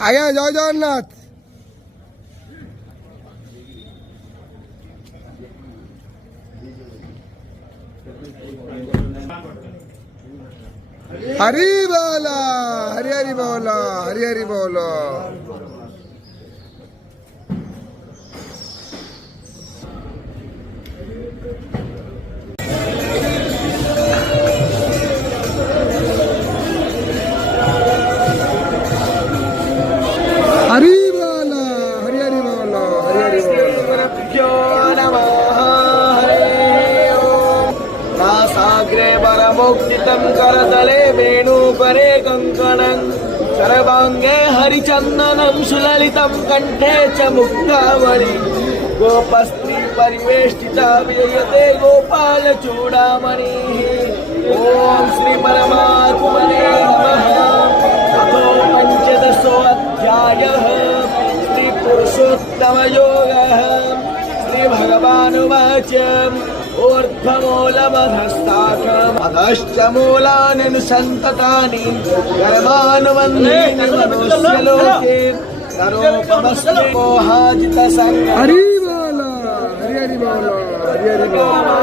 আগে জয় জগন্নাথ। हरि बोला, हरि हरि बोला, हरि हरि बोला। हरि बोला, हरि हरि बोला, हरि हरि बोला। साग्रे वरमुक्तितं करतले वेणुपरे कङ्कणं सर्वाङ्गे हरिचन्दनं सुललितं कंठे च मुक्तावली गोपस्त्री परिवेष्टिता विजयते गोपालचूडामणिः। ॐ श्री परमात्मने नमः। अथो पञ्चदशोऽध्यायः श्री पुरुषोत्तमयोगः। श्री भगवानुवाच ऊर्ध्वमूलमधस्ताखम् अधश्च मूलान्यनुसन्ततानि कर्मानुबन्धीनि मनुष्य लोके नरोपमस्मि मोहाजितसङ्गः। हरि बोला, हरि हरि बोला, हरि हरि बोला।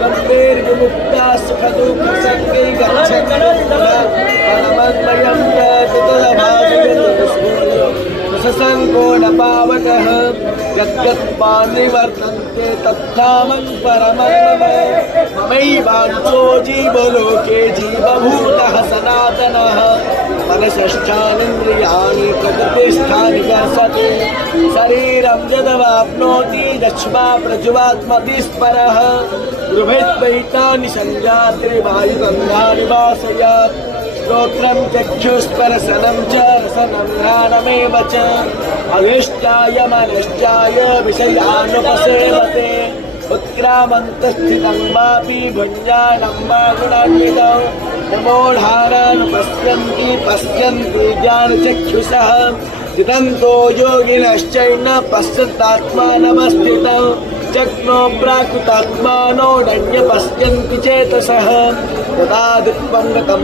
गम्भीर्विमुक्ता सुखदुःखसङ्गै गच्छन्ति परमद्वयं ससङ्को न पावकः यद्गत्वान् निवर्तन्ते तत्कामं परमं मम। ममैवांशो जीवलोके जीवभूतः सनातनः मनसष्ठानीन्द्रियाणि प्रकृतिस्थानि वर्तते। शरीरं यदवाप्नोति दक्ष्मा प्रज्वात्मति स्परः गृहेत्वैतानि संजात्रिवायुगन्धानि वासयात्। श्रोत्रं चक्षुस्पर्शनं च रसनं घ्राणमेव च अधिष्ठाय मनश्चाय विषयानुपसेवते। उत्क्रामन्तस्थितं वापि भुञ्जानं वा गुणान्वितौ नमोढारानुपश्यन्ति पश्यन्ति ज्ञानचक्षुषः। जितन्तो योगिनश्चैन पश्यन्तात्मानमस्थितौ जग्नो प्राकृतात्मानो नन्य पश्यन्ति चेतसः। तदा दुःखं गतं